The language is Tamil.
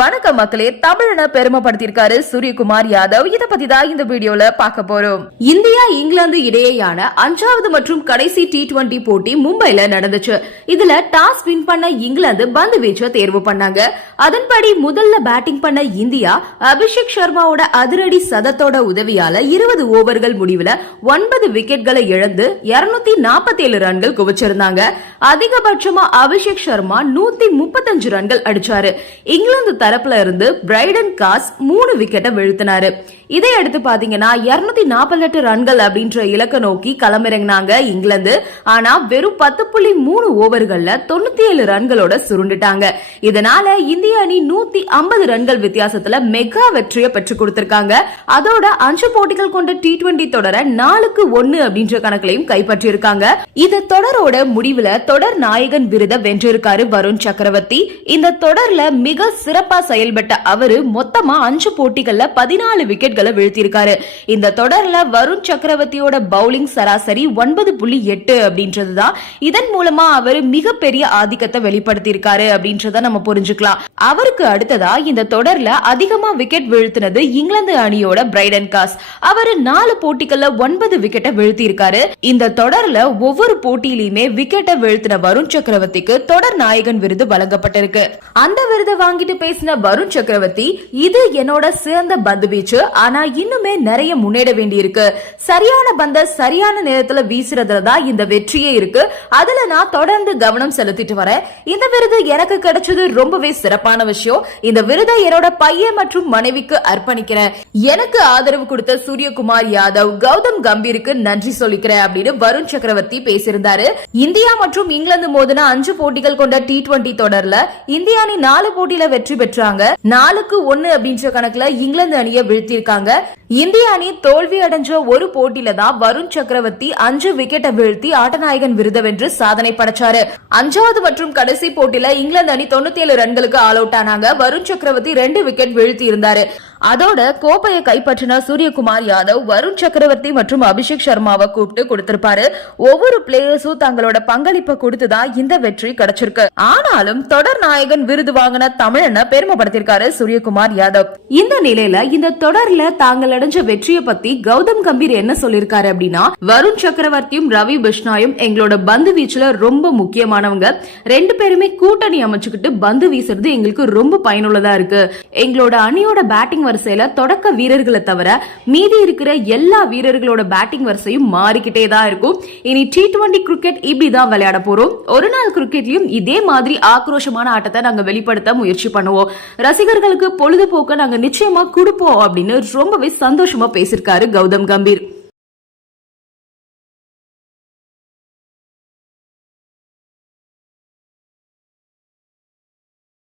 வணக்கம் மக்களே தமிழனை பெருமைப்படுத்தியிருக்காரு சூரியகுமார் யாதவ். இத பத்தி தான் இந்த வீடியோல பார்க்க போறோம். இந்தியா இங்கிலாந்து இடையேயான அஞ்சாவது மற்றும் கடைசி டி டுவெண்டி போட்டி மும்பைல நடந்துச்சு. இதுல டாஸ் வின் பண்ண இங்கிலாந்து பந்து வீச்ச தேர்வு பண்ணாங்க. அதன்படி முதல்ல பேட்டிங் பண்ண இந்தியா அபிஷேக் சர்மாவோட அதிரடி சதத்தோட உதவியால இருபது ஓவர்கள் முடிவுல ஒன்பது விக்கெட்களை இழந்து இருநூத்தி நாற்பத்தி ஏழு ரன்கள் குவிச்சிருந்தாங்க. அதிகபட்சமா அபிஷேக் சர்மா நூத்தி முப்பத்தஞ்சு ரன்கள் அடிச்சாரு. இங்கிலாந்து தரப்புல இருந்து பிரைடன் காஸ் மூணு விக்கெட்டை வீழ்த்தினாரு. இதை அடுத்து பாத்தீங்கன்னா இருநூத்தி நாற்பத்தி ரன்கள் அப்படின்ற இலக்க நோக்கி களமிறங்கினாங்க இங்கிலாந்து. ஆனா வெறும் பத்து புள்ளி மூணு ஓவர்கள்ல தொண்ணூத்தி ஏழு ரன்களோட சுருண்டுட்டாங்க. இதனால இந்திய அணி நூத்தி ஐம்பது ரன்கள் வித்தியாசத்துல மெகா வெற்றியை பெற்று கொடுத்திருக்காங்க. அதோட அஞ்சு போட்டிகள் கொண்ட டி டுவெண்டி தொடர நாலுக்கு ஒன்னு அப்படின்ற கணக்குலையும் கைப்பற்றியிருக்காங்க. இந்த தொடரோட முடிவுல தொடர் நாயகன் விருதை வென்றிருக்காரு வருண் சக்கரவர்த்தி. இந்த தொடர்ல மிக சிறப்பு சிறப்பா செயல்பட்ட அவரு மொத்தமா அஞ்சு போட்டிகள்ல பதினாலு விக்கெட்களை வீழ்த்தியிருக்காரு. இந்த தொடர்ல வருண் சக்கரவர்த்தியோட பவுலிங் சராசரி ஒன்பது புள்ளி எட்டு அப்படின்றதுதான். இதன் மூலமா அவர் மிகப்பெரிய ஆதிக்கத்தை வெளிப்படுத்தியிருக்காரு அப்படின்றத நம்ம புரிஞ்சுக்கலாம். அவருக்கு அடுத்ததா இந்த தொடர்ல அதிகமா விக்கெட் வீழ்த்தினது இங்கிலாந்து அணியோட பிரைடன் காஸ். அவரு நாலு போட்டிகள்ல ஒன்பது விக்கெட்டை வீழ்த்தியிருக்காரு. இந்த தொடர்ல ஒவ்வொரு போட்டியிலுமே விக்கெட்டை வீழ்த்தின வருண் சக்கரவர்த்திக்கு தொடர் நாயகன் விருது வழங்கப்பட்டிருக்கு. அந்த விருதை வாங்கிட்டு பேச பேசின வருண் சக்கரவர்த்தி இது என்னோட சிறந்த பந்து வீச்சு ஆனா இன்னுமே நிறைய முன்னேற வேண்டியிருக்கு. சரியான பந்த சரியான நேரத்துல வீசுறதுல தான் இந்த வெற்றியே இருக்கு. அதுல நான் தொடர்ந்து கவனம் செலுத்திட்டு வரேன். இந்த விருது எனக்கு கிடைச்சது ரொம்பவே சிறப்பான விஷயம். இந்த விருதை என்னோட பையன் மற்றும் மனைவிக்கு அர்ப்பணிக்கிறேன். எனக்கு ஆதரவு கொடுத்த சூரியகுமார் யாதவ் கௌதம் கம்பீருக்கு நன்றி சொல்லிக்கிறேன் அப்படின்னு வருண் சக்கரவர்த்தி பேசியிருந்தாரு. இந்தியா மற்றும் இங்கிலாந்து மோதின அஞ்சு போட்டிகள் கொண்ட டி டுவெண்டி தொடர்ல இந்திய அணி நாலு போட்டியில வெற்றி பெற்றாங்க. நாலுக்கு ஒன்னு அப்படின்ற கணக்குல இங்கிலாந்து அணியை வீழ்த்தியிருக்காங்க. இந்திய அணி தோல்வி அடைஞ்ச ஒரு போட்டியில தான் வருண் சக்கரவர்த்தி அஞ்சு விக்கெட்டை வீழ்த்தி ஆட்டநாயகன் விருதை வென்று சாதனை படைச்சாரு. அஞ்சாவது மற்றும் கடைசி போட்டியில இங்கிலாந்து அணி தொண்ணூத்தி ஏழு ரன்களுக்கு ஆல் அவுட் ஆனாங்க. வருண் சக்கரவர்த்தி ரெண்டு விக்கெட் வீழ்த்தி இருந்தாரு அதோட கோப்பையை கைப்பற்றின சூரியகுமார் யாதவ் வருண் சக்கரவர்த்தி மற்றும் அபிஷேக் சர்மாவை கூப்பிட்டு கொடுத்திருப்பாரு. ஒவ்வொரு பிளேயர்ஸும் தங்களோட பங்களிப்பை கொடுத்துதான் இந்த வெற்றி கிடைச்சிருக்கு. ஆனாலும் தொடர் நாயகன் விருது வாங்கின தமிழனை பெருமைப்படுத்திருக்காரு சூரியகுமார் யாதவ். இந்த நிலையில இந்த தொடர்ல தாங்கள் அடைஞ்ச வெற்றியை பத்தி கௌதம் கம்பீர் என்ன சொல்லிருக்காரு அப்படின்னா வருண் சக்கரவர்த்தியும் ரவி பிஷ்னாயும் எங்களோட பந்து வீச்சுல ரொம்ப முக்கியமானவங்க. ரெண்டு பேருமே கூட்டணி அமைச்சுக்கிட்டு பந்து வீசுறது எங்களுக்கு ரொம்ப பயனுள்ளதா இருக்கு. எங்களோட அணியோட பேட்டிங் வரிசையில தொடக்க வீரர்களை தவிர மீதி இருக்கிற எல்லா வீரர்களோட பேட்டிங் வரிசையும் மாறிக்கிட்டே தான் இருக்கும். இனி டி டுவெண்டி கிரிக்கெட் இப்படிதான் விளையாட போறோம். ஒரு நாள் கிரிக்கெட்லயும் இதே மாதிரி ஆக்ரோஷமான ஆட்டத்தை நாங்க வெளிப்படுத்த முயற்சி பண்ணுவோம். ரசிகர்களுக்கு பொழுதுபோக்க நாங்க நிச்சயமா கொடுப்போம் அப்படின்னு ரொம்பவே சந்தோஷமா பேசியிருக்காரு கௌதம் கம்பீர்.